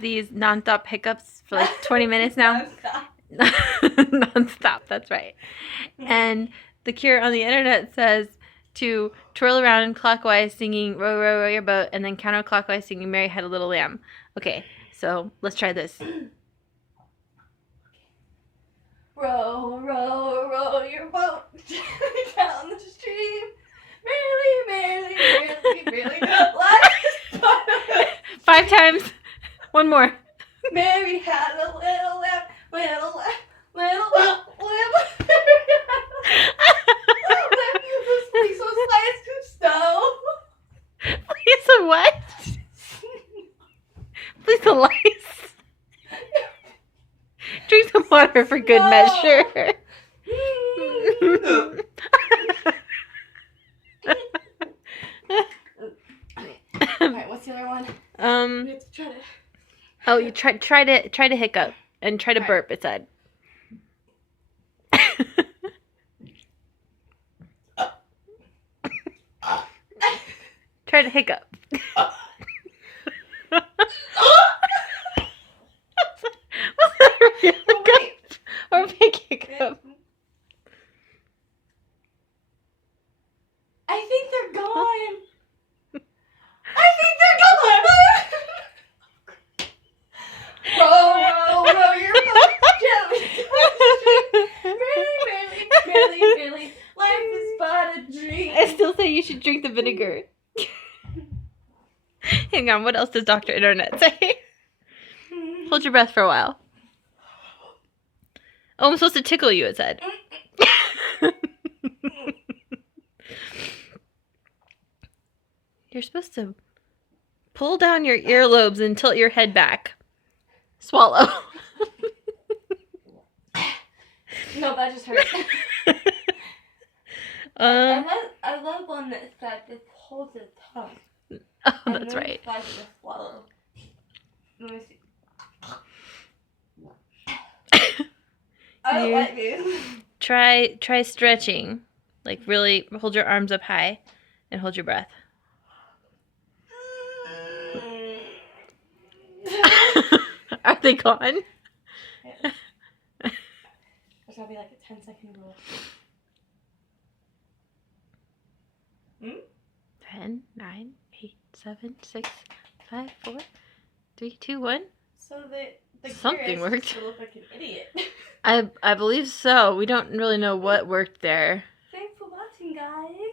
these non-stop hiccups for like 20 minutes now. Non-stop, that's right. And the cure on the internet says to twirl around clockwise singing row, row, row your boat, and then counterclockwise singing Mary Had a Little Lamb. Okay, so let's try this. Row, row, row your boat down the stream. Merrily, merrily, merrily, merrily, go life. 5 times. One more. Mary had a little lamb, little lamb, little lamb, lamb. This piece was sliced to snow. Please a what? Please a lice. Drink some water for good measure. Alright, what's the other one? We have to try to... Oh, you try to hiccup and try to burp, it said. Try to hiccup. Was that a real hiccup or a fake hiccup? I think they're gone. I think they're gone. Row, row, row your boat gently. Merrily, merrily, merrily, merrily. Life is but a dream. I still say you should drink the vinegar. Hang on, what else does Dr. Internet say? Hold your breath for a while. Oh, I'm supposed to tickle you, it said. You're supposed to pull down your earlobes and tilt your head back. Swallow. No, that just hurt. I love one that said this holds its tongue. Oh, that's right. Like to swallow. Let me see. I don't like these. Try stretching. Like really hold your arms up high and hold your breath. Are they gone? Yeah. There's gotta be like a 10-second rule. 10, 9, 8, 7, 6, 5, 4, 3, 2, 1. So the Something worked. To look like an idiot. I believe so. We don't really know what worked there. Thanks for watching, guys.